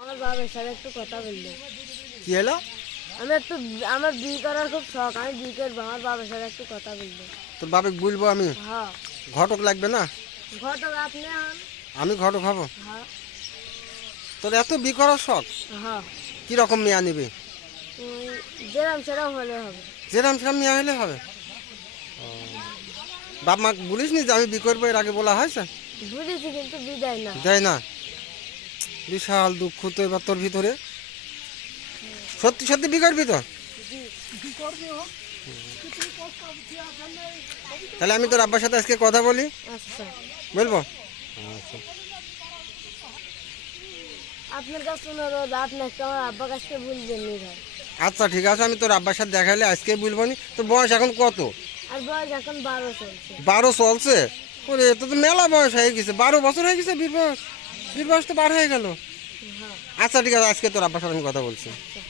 আমার বাবার সাথে একটু কথা বললো। কি হলো? আমার বিয়ে করার খুব শখ, আমি বিয়ে করবো। আমার বাবার সাথে একটু কথা বললো। তোর বাবাকে বলবো আমি? হ্যাঁ। ঘটক লাগবে না? ঘটক আপনি হন। আমি ঘটক হব? হ্যাঁ। তোর এত বিয়ে করার শখ? হ্যাঁ। কিরকম মেয়া নিবি? যেরাম সেরাম হলে হবে। যেরাম সেরাম মেয়া হলে হবে? বাপ মা বলিস নি যে আমি বিয়ে করবো? এর আগে বলা হয়েছে? বুঝেছি, কিন্তু বিদায় না। দেয় না? বিশাল দুঃখ তো এবার তোর ভিতরে। সত্যি সত্যি বিয়ে করবি তো? তাহলে আমি তোর আব্বার সাথে আজকে কথা বলি। আচ্ছা। বলবো? আচ্ছা। আপনার কাছে অনুরোধ, আপনি একটা আমার আব্বার কাছে বলবেন নি ভাই। আচ্ছা ঠিক আছে, আমি তোর আব্বার সাথে দেখাইলে আজকে বলবো নি। তোর বয়স এখন কত? আর বয়স এখন 12 চলছে। 12 চলছে? ওরে, তো তো মেলা বয়স হয়ে গেছে, 12 বছর হয়ে গেছে বীর বয়স। বীর বয়স তো 12 হয়ে গেল। হ্যাঁ। আচ্ছা ঠিক আছে, আজকে তোর আব্বার সাথে আমি কথা বলছি। আচ্ছা।